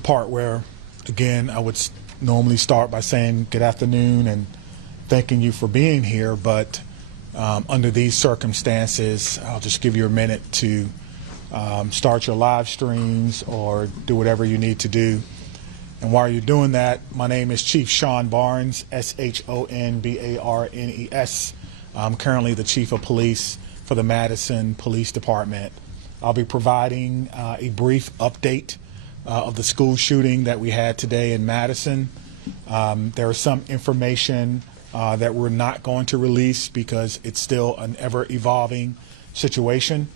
the part where, again, I would normally start by saying good afternoon and thanking you for being here, but under these circumstances, I'll just give you a minute to start your live streams or do whatever you need to do. And while you're doing that, my name is Chief Sean Barnes, S-H-O-N-B-A-R-N-E-S. I'm currently the Chief of Police for the Madison Police Department. I'll be providing a brief update of the school shooting that we had today in Madison. There is some information that we're not going to release because it's still an ever-evolving situation.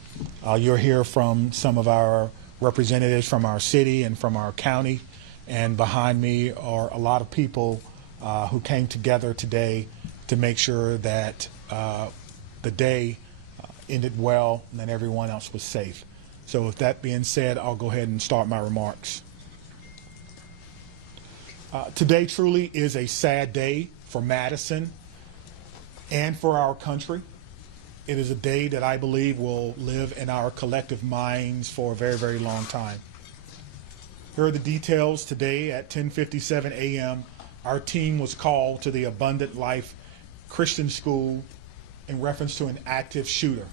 You'll hear from some of our representatives from our city and from our county. And behind me are a lot of people who came together today to make sure that the day ended well and that everyone else was safe. So with that being said, I'll go ahead and start my remarks. Today truly is a sad day for Madison and for our country. It is a day that I believe will live in our collective minds for a very, very long time. Here are the details. Today at 10:57 a.m., our team was called to the Abundant Life Christian School in reference to an active shooter.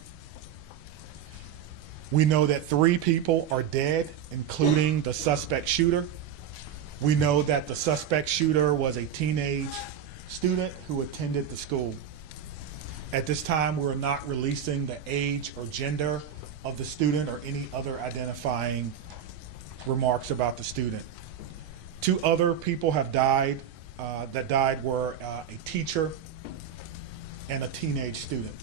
We know that 3 people are dead, including the suspect shooter. We know that the suspect shooter was a teenage student who attended the school. At this time, we're not releasing the age or gender of the student or any other identifying remarks about the student. 2 other people have died. That died were a teacher and a teenage student.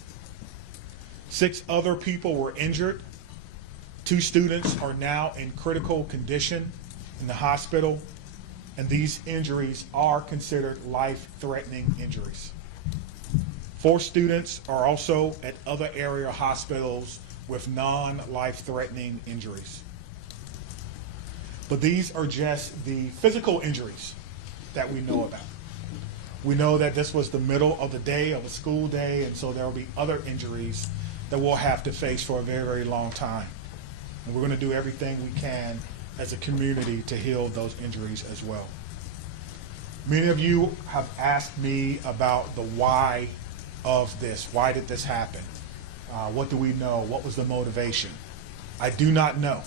6 other people were injured. 2 students are now in critical condition in the hospital, and these injuries are considered life-threatening injuries. 4 students are also at other area hospitals with non-life-threatening injuries. But these are just the physical injuries that we know about. We know that this was the middle of the day, of a school day, and so there will be other injuries that we'll have to face for a very, very long time. And we're going to do everything we can as a community to heal those injuries as well. Many of you have asked me about the why of this. Why did this happen? What do we know? What was the motivation? I do not know.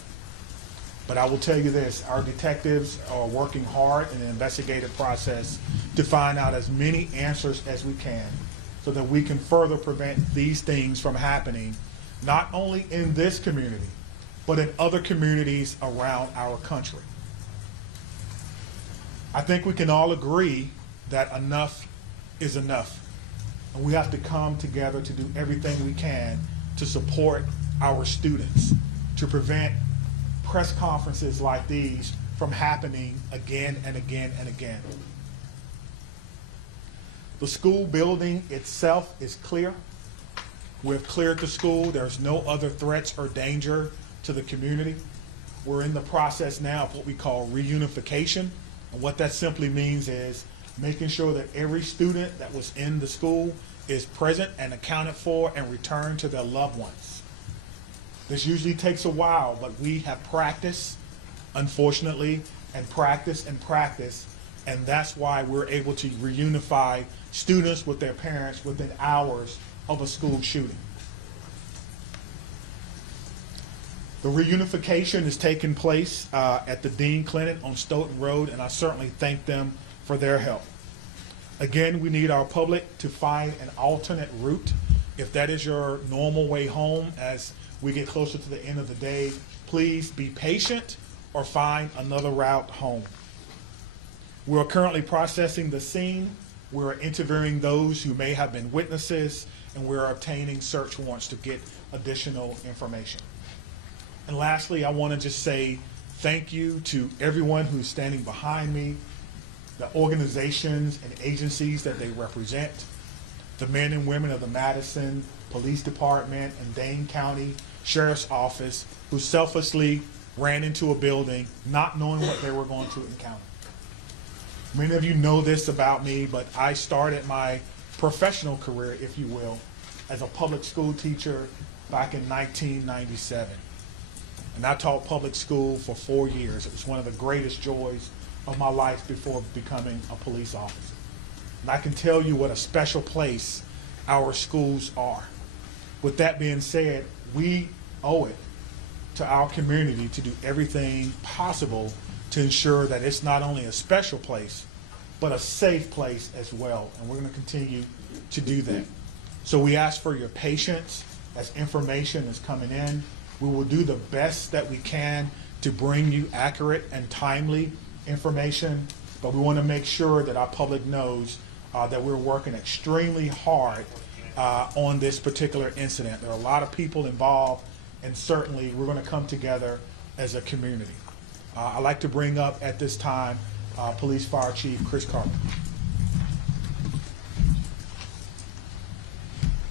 But I will tell you this, our detectives are working hard in an investigative process to find out as many answers as we can so that we can further prevent these things from happening, not only in this community, but in other communities around our country. I think we can all agree that enough is enough. And we have to come together to do everything we can to support our students, to prevent press conferences like these from happening again and again and again. The school building itself is clear. We've cleared the school. There's no other threats or danger to the community. We're in the process now of what we call reunification. And what that simply means is making sure that every student that was in the school is present and accounted for and returned to their loved ones. This usually takes a while, but we have practiced, unfortunately, and practice, and that's why we're able to reunify students with their parents within hours of a school shooting. The reunification is taking place at the Dean Clinic on Stoughton Road, and I certainly thank them for their help. Again, we need our public to find an alternate route. If that is your normal way home as we get closer to the end of the day, please be patient or find another route home. We're currently processing the scene. We're interviewing those who may have been witnesses, and we're obtaining search warrants to get additional information. And lastly, I want to just say thank you to everyone who's standing behind me, the organizations and agencies that they represent, the men and women of the Madison Police Department and Dane County Sheriff's Office who selflessly ran into a building not knowing what they were going to encounter. Many of you know this about me, but I started my professional career, if you will, as a public school teacher back in 1997. And I taught public school for 4 years. It was one of the greatest joys of my life before becoming a police officer. And I can tell you what a special place our schools are. With that being said, we owe it to our community to do everything possible to ensure that it's not only a special place, but a safe place as well. And we're going to continue to do that. So we ask for your patience as information is coming in. We will do the best that we can to bring you accurate and timely information, but we want to make sure that our public knows that we're working extremely hard on this particular incident. There are a lot of people involved, and certainly we're going to come together as a community. I'd like to bring up at this time Police Fire Chief Chris Carter.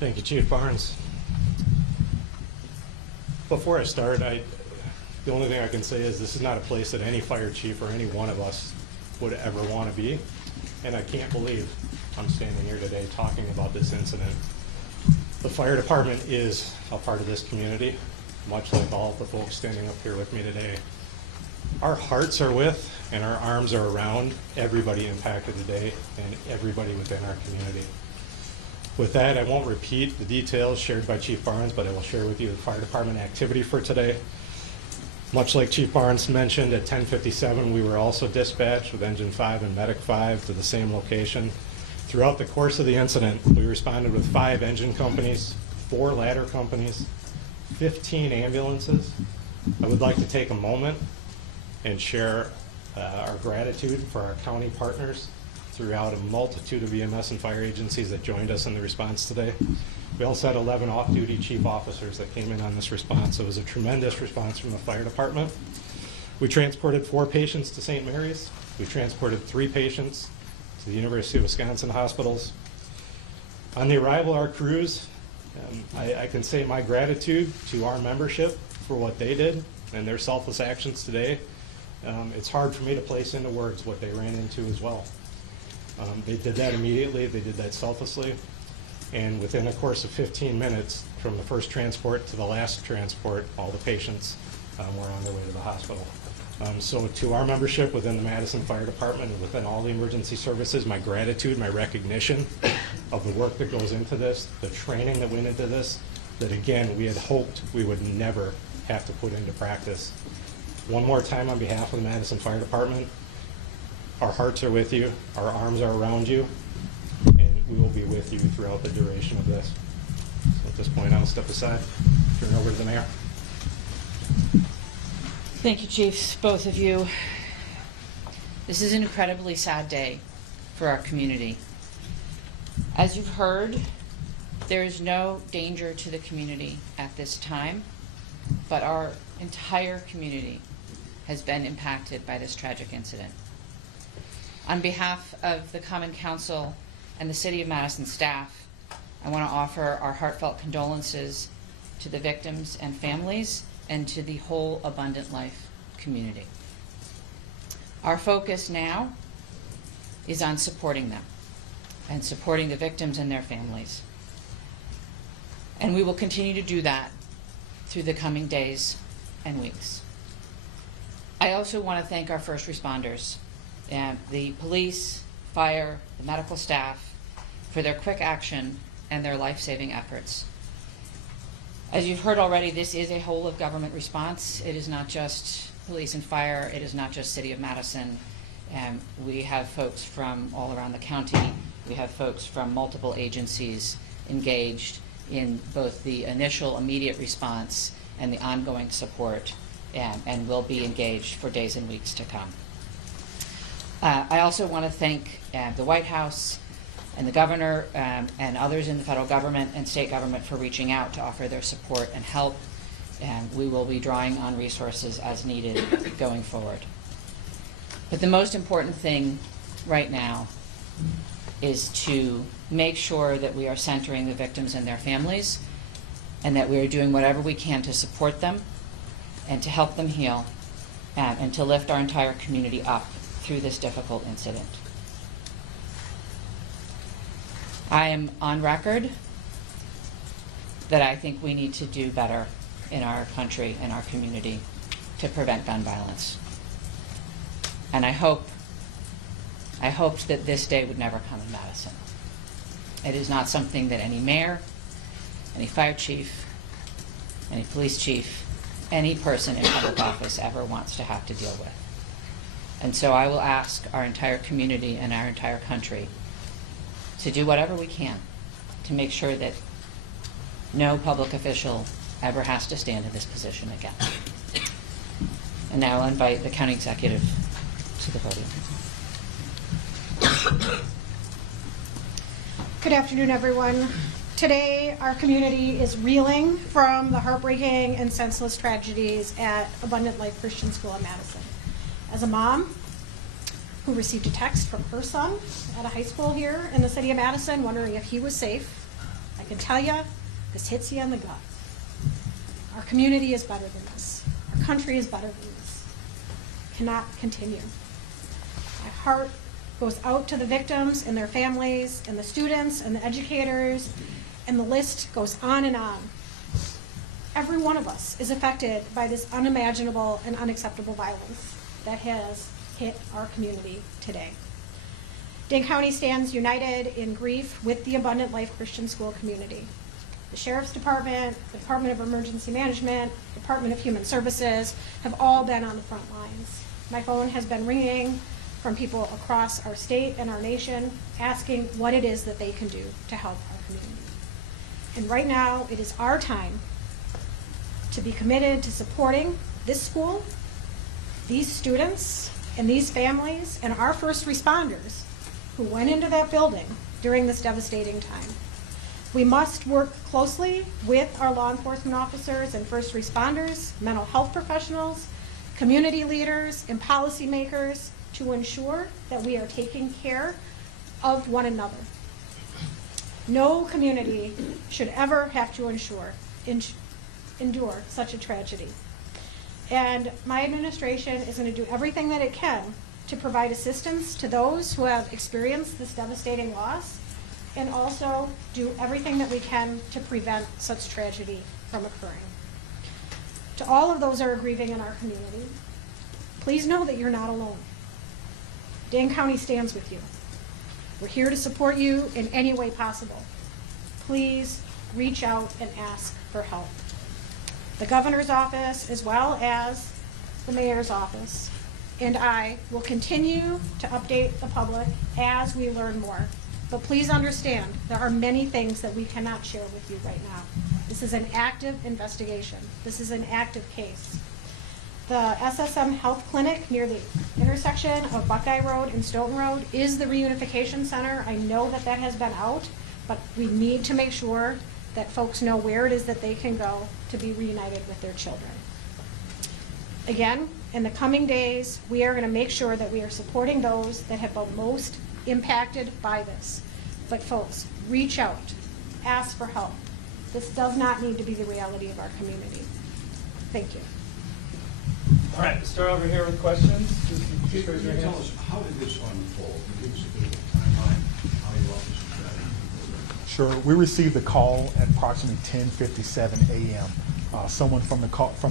Thank you, Chief Barnes. Before I start, the only thing I can say is this is not a place that any fire chief or any one of us would ever want to be, and I can't believe I'm standing here today talking about this incident. The fire department is a part of this community, much like all of the folks standing up here with me today. Our hearts are with and our arms are around everybody impacted today and everybody within our community. With that, I won't repeat the details shared by Chief Barnes, but I will share with you the fire department activity for today. Much like Chief Barnes mentioned, at 10:57, we were also dispatched with Engine 5 and Medic 5 to the same location. Throughout the course of the incident, we responded with 5 engine companies, 4 ladder companies, 15 ambulances. I would like to take a moment and share our gratitude for our county partners throughout a multitude of EMS and fire agencies that joined us in the response today. We also had 11 off-duty chief officers that came in on this response. So it was a tremendous response from the fire department. We transported 4 patients to St. Mary's. We transported 3 patients to the University of Wisconsin hospitals. On the arrival of our crews, I can say my gratitude to our membership for what they did and their selfless actions today. It's hard for me to place into words what they ran into as well. They did that immediately, they did that selflessly, and within a course of 15 minutes, from the first transport to the last transport, all the patients were on their way to the hospital. So to our membership within the Madison Fire Department and within all the emergency services, my gratitude, my recognition of the work that goes into this, the training that went into this, that again, we had hoped we would never have to put into practice. One more time on behalf of the Madison Fire Department, our hearts are with you, our arms are around you, and we will be with you throughout the duration of this. So at this point, I'll step aside, turn it over to the mayor. Thank you, Chiefs, both of you. This is an incredibly sad day for our community. As you've heard, there is no danger to the community at this time, but our entire community has been impacted by this tragic incident. On behalf of the Common Council and the City of Madison staff, I want to offer our heartfelt condolences to the victims and families and to the whole Abundant Life community. Our focus now is on supporting them and supporting the victims and their families. And we will continue to do that through the coming days and weeks. I also want to thank our first responders, the police, fire, the medical staff, for their quick action and their life-saving efforts. As you've heard already, this is a whole of government response. It is not just police and fire. It is not just City of Madison. We have folks from all around the county. We have folks from multiple agencies engaged in both the initial immediate response and the ongoing support, and will be engaged for days and weeks to come. I also want to thank the White House and the governor and others in the federal government and state government for reaching out to offer their support and help. And we will be drawing on resources as needed going forward. But the most important thing right now is to make sure that we are centering the victims and their families, and that we are doing whatever we can to support them and to help them heal, and to lift our entire community up through this difficult incident. I am on record that I think we need to do better in our country and our community. to prevent gun violence. And I hoped that this day would never come in Madison. It is not something that any mayor, any fire chief, any police chief, any person in public office ever wants to have to deal with. And so I will ask our entire community and our entire country to do whatever we can to make sure that no public official ever has to stand in this position again. And now I'll invite the county executive to the podium. Good afternoon, everyone. Today, our community is reeling from the heartbreaking and senseless tragedies at Abundant Life Christian School in Madison. As a mom who received a text from her son at a high school here in the city of Madison wondering if he was safe, I can tell you, this hits you in the gut. Our community is better than this. Our country is better than this. It cannot continue. My heart goes out to the victims and their families and the students and the educators, and the list goes on and on. Every one of us is affected by this unimaginable and unacceptable violence that has hit our community today. Dane County stands united in grief with the Abundant Life Christian School community. The Sheriff's Department, the Department of Emergency Management, Department of Human Services have all been on the front lines. My phone has been ringing from people across our state and our nation asking what it is that they can do to help our community. And right now, it is our time to be committed to supporting this school, these students, and these families, and our first responders who went into that building during this devastating time. We must work closely with our law enforcement officers and first responders, mental health professionals, community leaders, and policymakers to ensure that we are taking care of one another. No community should ever have to endure such a tragedy. And my administration is going to do everything that it can to provide assistance to those who have experienced this devastating loss, and also do everything that we can to prevent such tragedy from occurring. To all of those who are grieving in our community, please know that you're not alone. Dane County stands with you. We're here to support you in any way possible. Please reach out and ask for help. The governor's office, as well as the mayor's office, and I will continue to update the public as we learn more. But please understand, there are many things that we cannot share with you right now. This is an active investigation. This is an active case. The SSM Health Clinic near the intersection of Buckeye Road and Stoughton Road is the reunification center. I know that that has been out, but we need to make sure that folks know where it is that they can go to be reunited with their children. Again, in the coming days, we are going to make sure that we are supporting those that have been most impacted by this. But folks, reach out, ask for help. This does not need to be the reality of our community. Thank you. All right, start over here with questions. Just Can raise your you tell hands. us, how did this unfold? Give us a bit of a timeline, how you officers got into it. Sure. We received a call at approximately 10:57 a.m. Someone from the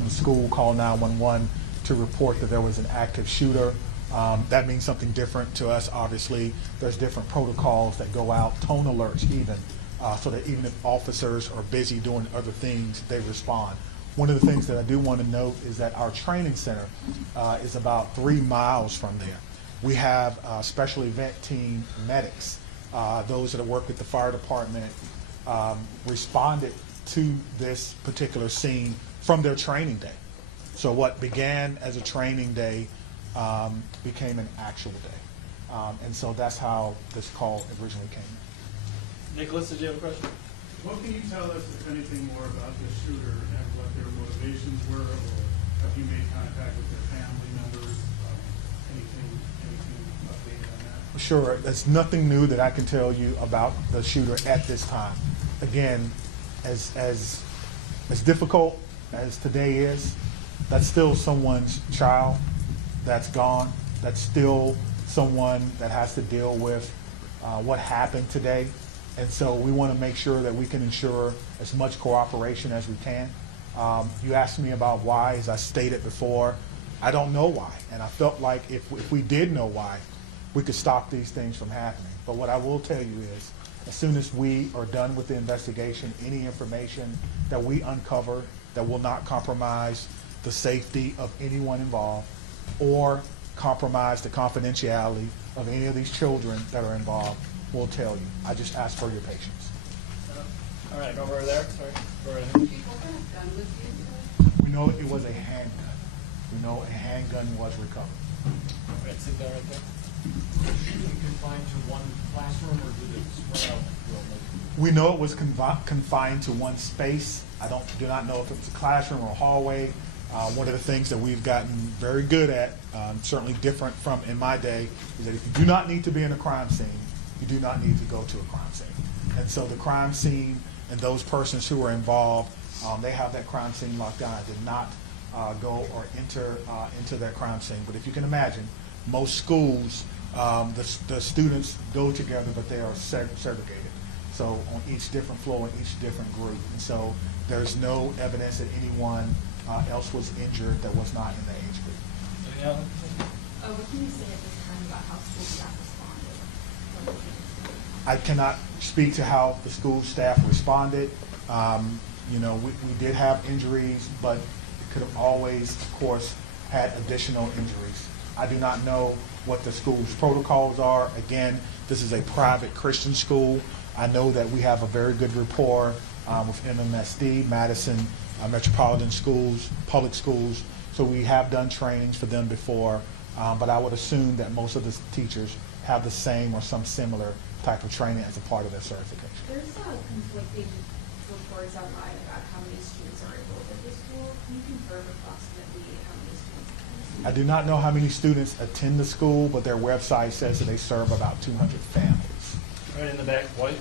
school called 911 to report that there was an active shooter. That means something different to us, obviously. There's different protocols that go out, tone alerts even, so that even if officers are busy doing other things, they respond. One of the things that I do want to note is that our training center is about 3 miles from there. We have special event team medics, those that work with the fire department, responded to this particular scene from their training day. So what began as a training day became an actual day. And so that's how this call originally came. Nicholas, did you have a question? What can you tell us, if anything, more about the shooter and what their motivations were, or have you made contact with their family members? Anything updated on that? Sure, there's nothing new that I can tell you about the shooter at this time. Again, as difficult as today is, that's still someone's child that's gone. That's still someone that has to deal with what happened today. And so we want to make sure that we can ensure as much cooperation as we can. You asked me about why, as I stated before. I don't know why, and I felt like if we did know why, we could stop these things from happening. But what I will tell you is, as soon as we are done with the investigation, any information that we uncover that will not compromise the safety of anyone involved or compromise the confidentiality of any of these children that are involved, we'll tell you. I just ask for your patience. All right, over there, sorry. Go right ahead. What kind of gun was used? We know it was a handgun. We know a handgun was recovered. All right, sit down right there. Shooting confined to one classroom, or did it spread out? We know it was confined to one space. I do not know if it was a classroom or a hallway. One of the things that we've gotten very good at, certainly different from in my day, is that if you do not need to be in a crime scene, you do not need to go to a crime scene. And so the crime scene and those persons who were involved, they have that crime scene locked down. I did not go or enter into that crime scene. But if you can imagine, most schools, the students go together, but they are segregated. So on each different floor, in each different group. And so there's no evidence that anyone else was injured that was not in the age group. Anything else? What can you say at this time about how school staff responded? I cannot speak to how the school staff responded. You know, we did have injuries, but could have always, of course, had additional injuries. I do not know what the school's protocols are. Again, this is a private Christian school. I know that we have a very good rapport with MMSD, Madison Metropolitan Schools, public schools. So we have done trainings for them before, but I would assume that most of the teachers have the same or some similar type of training as a part of their certification. There's conflicting reports online about how many students are enrolled at this school. Can you confirm approximately how many students attend? I do not know how many students attend the school, but their website says that they serve about 200 families. Right in the back, White.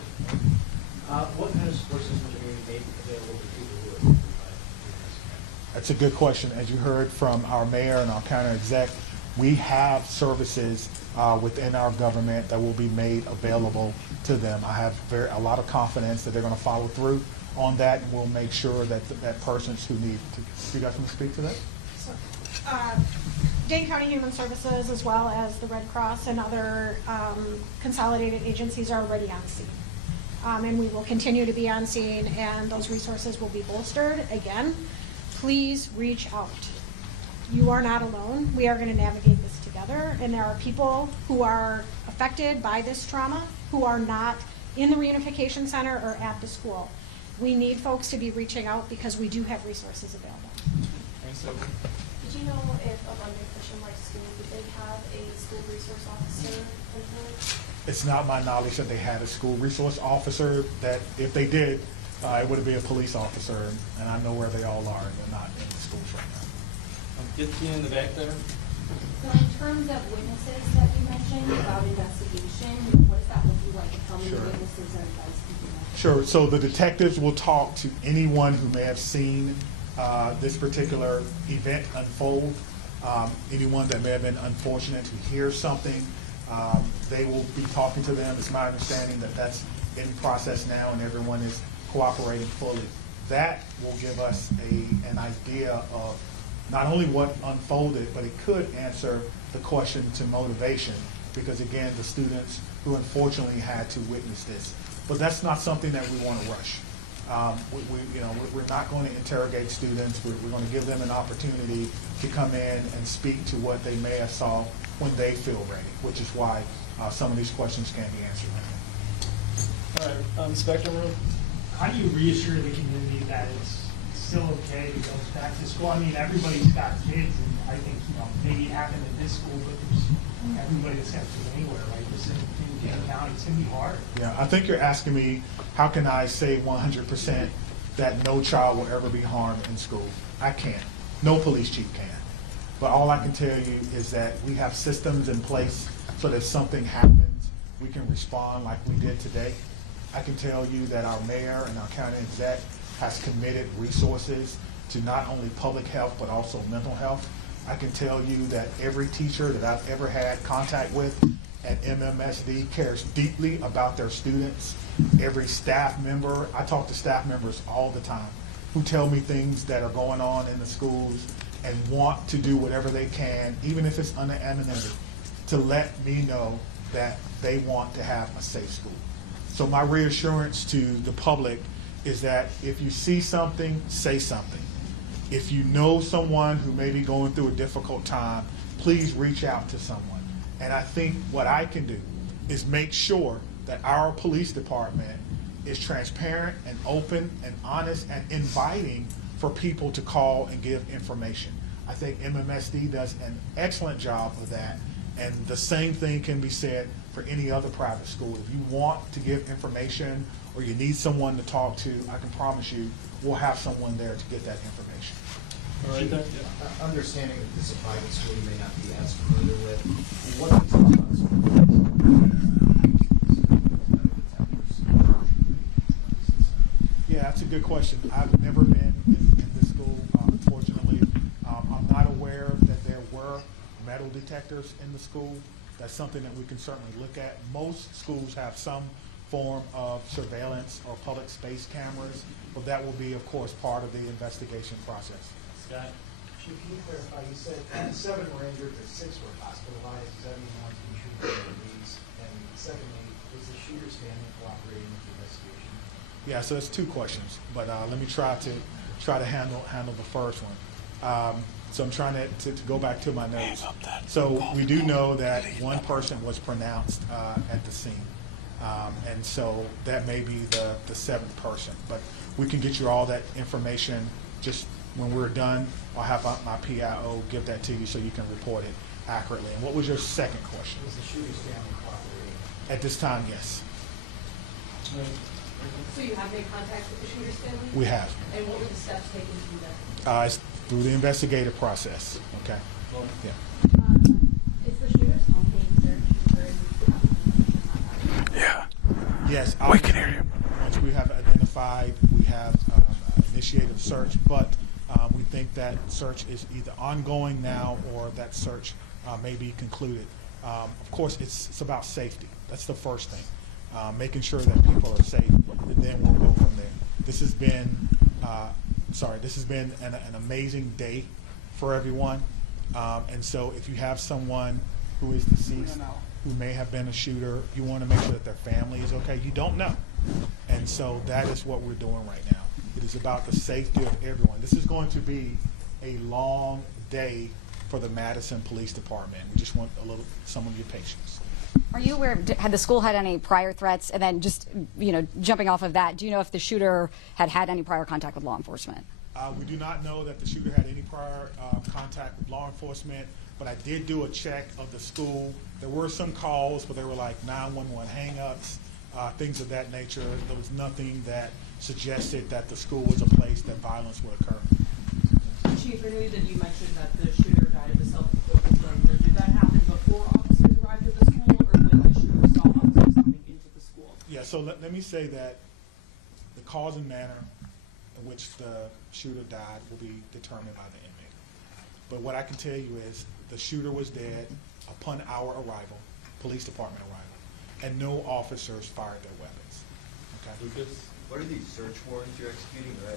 What kind of support systems are being made available to people who are affected by That's a good question. As you heard from our mayor and our county exec, we have services within our government that will be made available to them. I have a lot of confidence that they're going to follow through on that, and we'll make sure that that persons who need to. Do you guys want to speak to that? So, Dane County Human Services, as well as the Red Cross and other consolidated agencies, are already on scene. And we will continue to be on scene, and those resources will be bolstered. Again, please reach out. You are not alone. We are going to navigate this together, and there are people who are affected by this trauma who are not in the reunification center or at the school. We need folks to be reaching out because we do have resources available. Thanks, Sophie. Did you know if Abundant Christian Life School, did they have a school resource officer in place? It's not my knowledge that they had a school resource officer. That if they did, it would be a police officer, and I know where they all are. They're not in the schools right now. Get you in the back there. So in terms of witnesses that you mentioned about investigation, what does that look like? How many Sure. witnesses are you guys keeping up? Sure. So the detectives will talk to anyone who may have seen this particular event unfold. Anyone that may have been unfortunate to hear something, they will be talking to them. It's my understanding that that's in process now, and everyone is cooperating fully. That will give us an idea of not only what unfolded, but it could answer the question to motivation, because again, the students who unfortunately had to witness this. But that's not something that we want to rush. We're not going to interrogate students. We're going to give them an opportunity to come in and speak to what they may have saw when they feel ready, which is why some of these questions can't be answered. All right, Inspector Room. How do you reassure the community that it's still okay to go back to school? I mean, everybody's got kids, and I think, maybe it happened at this school, but there's everybody that's got kids anywhere, right? This in Dane County, it's gonna be hard. Yeah, I think you're asking me, how can I say 100% that no child will ever be harmed in school? I can't. No police chief can. But all I can tell you is that we have systems in place so that if something happens, we can respond like we did today. I can tell you that our mayor and our county exec has committed resources to not only public health, but also mental health. I can tell you that every teacher that I've ever had contact with at MMSD cares deeply about their students. Every staff member, I talk to staff members all the time. who tell me things that are going on in the schools and want to do whatever they can, even if it's under anonymity, to let me know that they want to have a safe school. So my reassurance to the public is that if you see something, say something. If you know someone who may be going through a difficult time, please reach out to someone. And I think what I can do is make sure that our police department is transparent and open and honest and inviting for people to call and give information. I think MMSD does an excellent job of that, and the same thing can be said for any other private school. If you want to give information or you need someone to talk to, I can promise you we'll have someone there to get that information. All right, then. Understanding that this is a private school you may not be as familiar with, what can you tell us about Yeah, that's a good question. I've never been in this school, unfortunately. I'm not aware that there were metal detectors in the school. That's something that we can certainly look at. Most schools have some form of surveillance or public space cameras, but that will be, of course, part of the investigation process. Scott? Chief, can you clarify, you said 7 were injured, but 6 were hospitalized, does that mean one's been treated for disease? And secondly, was the shooter's family cooperating with the investigation? Yeah, so that's 2 questions, but let me try to handle the first one. So I'm trying to go back to my notes. So we do know that one person was pronounced at the scene, and so that may be the 7th person. But we can get you all that information just when we're done. I'll have my PIO give that to you so you can report it accurately. And what was your second question? Was the shooter's family cooperating? At this time, yes, So you have made contact with the shooter's family? we have. And what were the steps taken to do that? It's through the investigative process. Okay. Yeah. Is the shooter's home being searched for? Yes, we can hear you. Once we have identified, we have initiated a search, but we think that search is either ongoing now or that search may be concluded. Of course, it's about safety. That's the first thing. Making sure that people are safe, and then we'll go from there. This has been, an amazing day for everyone. And so if you have someone who is deceased, who may have been a shooter, you want to make sure that their family is okay. You don't know. And so that is what we're doing right now. It is about the safety of everyone. This is going to be a long day for the Madison Police Department. We just want some of your patience. Are you aware, had the school had any prior threats? And then just, jumping off of that, do you know if the shooter had any prior contact with law enforcement? We do not know that the shooter had any prior contact with law enforcement, but I did do a check of the school. There were some calls, but they were like 911 hang-ups, things of that nature. There was nothing that suggested that the school was a place that violence would occur. Chief, I know that you mentioned that the shooter died of a self-inflicted burn. Did that happen before officers arrived at the school, or when the shooter saw officers coming into the school? Yeah, so let me say that the cause and manner in which the shooter died will be determined by the inmate. But what I can tell you is the shooter was dead upon our arrival, police department arrival, and no officers fired their weapons. Okay? Lucas? What are these search warrants you're executing? Are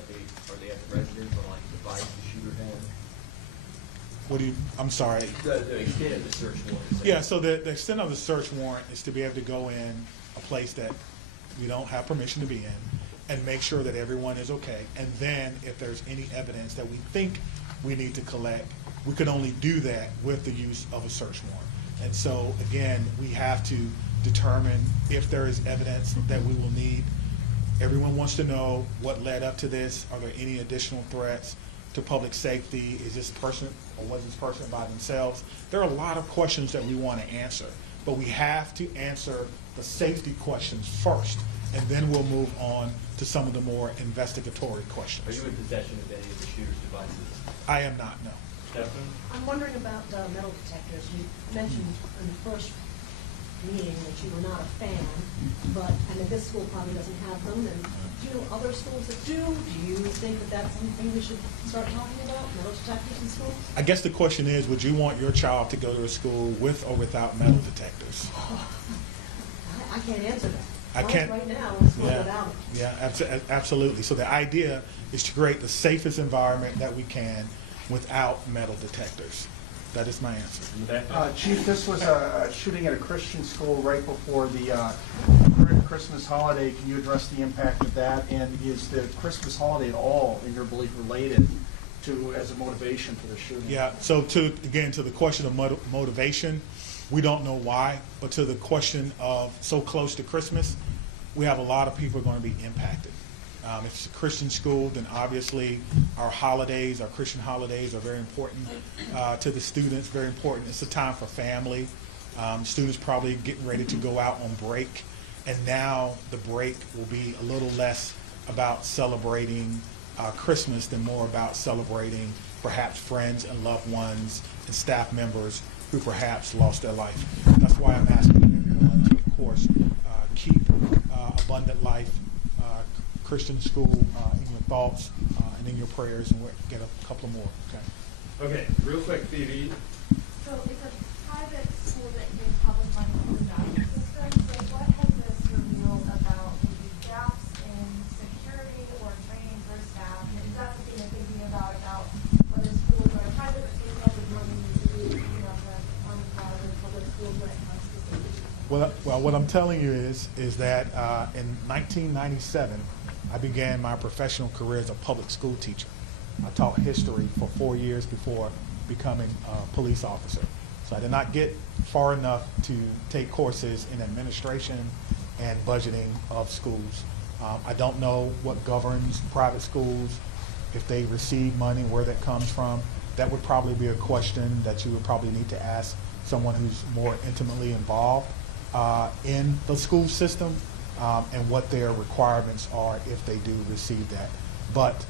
they at the residence on like the device the shooter had? What do you, I'm sorry. The extent of the search warrant. Yeah, so the extent of the search warrant is to be able to go in a place that we don't have permission to be in and make sure that everyone is okay. And then if there's any evidence that we think we need to collect, we could only do that with the use of a search warrant. And so again, we have to determine if there is evidence that we will need. Everyone wants to know what led up to this. Are there any additional threats to public safety? Is this person or was this person by themselves? There are a lot of questions that we want to answer, but we have to answer the safety questions first, and then we'll move on to some of the more investigatory questions. Are you in possession of any of the shooter's devices? I am not, no. Stefan? I'm wondering about metal detectors. You mentioned in the first meeting that you were not a fan, but, and this school probably doesn't have them, and do you know other schools that do? Do you think that that's something we should start talking about, metal detectors in schools? I guess the question is, would you want your child to go to a school with or without metal detectors? I can't answer that. I can't. Right now, it's not Yeah, without it. yeah, absolutely. So the idea is to create the safest environment that we can without metal detectors. That is my answer. Chief, this was a shooting at a Christian school right before the Christmas holiday. Can you address the impact of that? And is the Christmas holiday at all, in your belief, related to as a motivation for the shooting? Yeah, so to the question of motivation, we don't know why, but to the question of so close to Christmas, we have a lot of people going to be impacted. If it's a Christian school, then obviously our holidays, our Christian holidays are very important to the students, very important. It's a time for family. Students probably getting ready to go out on break, and now the break will be a little less about celebrating Christmas than more about celebrating perhaps friends and loved ones and staff members who perhaps lost their life. That's why I'm asking everyone to, of course, keep Abundant Life Christian School in your thoughts and in your prayers, and we'll get a couple more. Okay, real quick, Phoebe. So it's a private school that gives public money to the value system. So what has this revealed about maybe gaps in security or training for staff? And is that something you're thinking about whether schools are private or state funded money to do, the public schools when it comes to safety? Well, what I'm telling you is that in 1997, I began my professional career as a public school teacher. I taught history for 4 years before becoming a police officer. So I did not get far enough to take courses in administration and budgeting of schools. I don't know what governs private schools, if they receive money, where that comes from. That would probably be a question that you would probably need to ask someone who's more intimately involved in the school system. And what their requirements are if they do receive that. But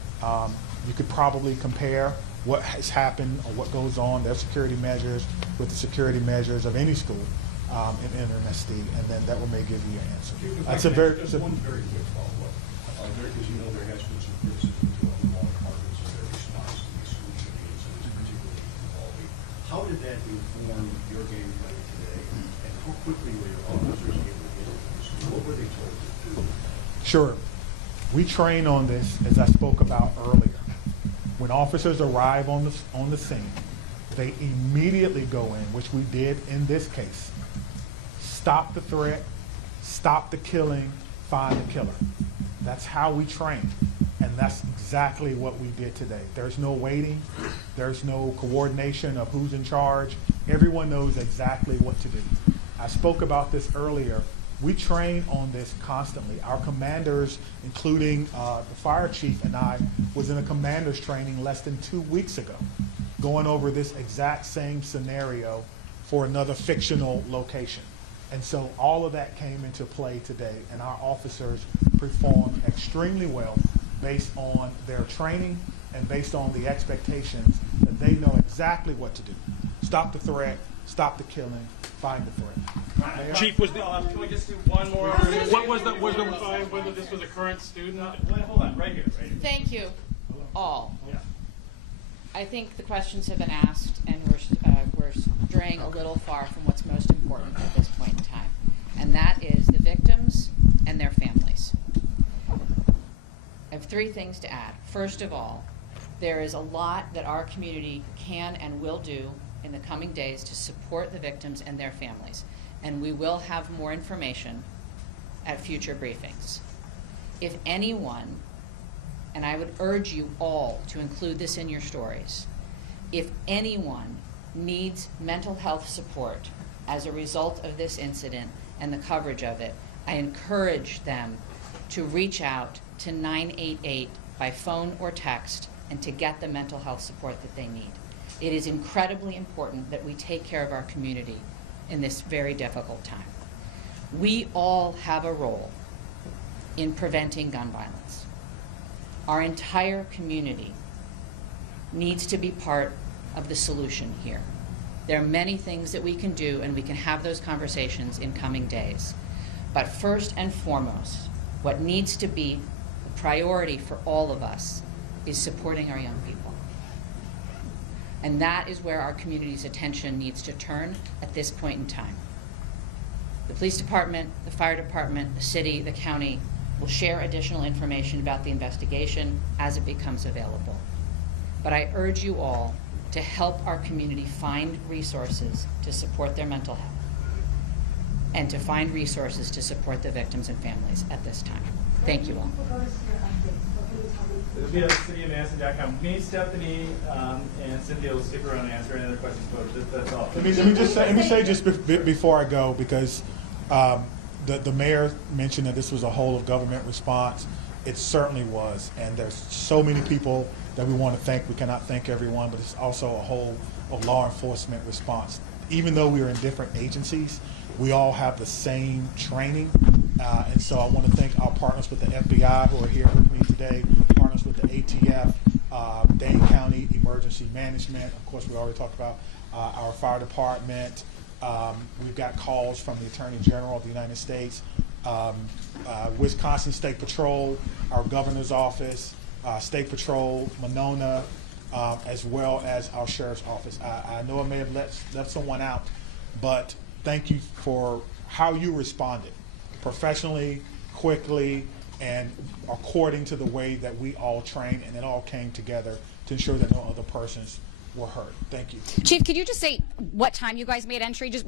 you could probably compare what has happened or what goes on, their security measures, with the security measures of any school in MSD, and then that will may give you your answer. That's one very quick follow-up, because you know there has been some criticism to other law departments and their response to these school shootings, and it's particularly involving. How did that inform your game plan today, and how quickly were your officers able to get into the school? What were they told to do? Sure. We train on this, as I spoke about earlier. When officers arrive on the scene, they immediately go in, which we did in this case. Stop the threat, stop the killing, find the killer. That's how we train, and that's exactly what we did today. There's no waiting, there's no coordination of who's in charge. Everyone knows exactly what to do. I spoke about this earlier. We train on this constantly. Our commanders, including the fire chief and I, was in a commander's training less than 2 weeks ago, going over this exact same scenario for another fictional location. And so all of that came into play today, and our officers performed extremely well based on their training and based on the expectations that they know exactly what to do. Stop the threat, stop the killing, find the threat. Chief, can we just do one more? What was whether this was a current student? Hold on, right here. Thank you, all. Yeah. I think the questions have been asked, and we're straying a little far from what's most important at this point in time, and that is the victims and their families. I have 3 things to add. First of all, there is a lot that our community can and will do in the coming days to support the victims and their families, and we will have more information at future briefings. If anyone, and I would urge you all to include this in your stories, if anyone needs mental health support as a result of this incident and the coverage of it, I encourage them to reach out to 988 by phone or text and to get the mental health support that they need. It is incredibly important that we take care of our community in this very difficult time. We all have a role in preventing gun violence. Our entire community needs to be part of the solution here. There are many things that we can do, and we can have those conversations in coming days. But first and foremost, what needs to be a priority for all of us is supporting our young people. And that is where our community's attention needs to turn at this point in time. The police department, the fire department, the city, the county will share additional information about the investigation as it becomes available. But I urge you all to help our community find resources to support their mental health and to find resources to support the victims and families at this time. Thank you all. It'll be at cityof Me, Stephanie, and Cynthia will stick around and answer any other questions, but that's all. Let me say just before I go, because the mayor mentioned that this was a whole of government response. It certainly was, and there's so many people that we want to thank. We cannot thank everyone, but it's also a whole of law enforcement response. Even though we are in different agencies, we all have the same training, and so I want to thank our partners with the FBI who are here with me today, partners with the ATF, Dane County Emergency Management. Of course, we already talked about our fire department. We've got calls from the Attorney General of the United States, Wisconsin State Patrol, our governor's office, State Patrol, Monona, as well as our sheriff's office. I know I may have left someone out, but thank you for how you responded, professionally, quickly, and according to the way that we all trained, and it all came together to ensure that no other persons were hurt. Thank you. Chief, could you just say what time you guys made entry? We just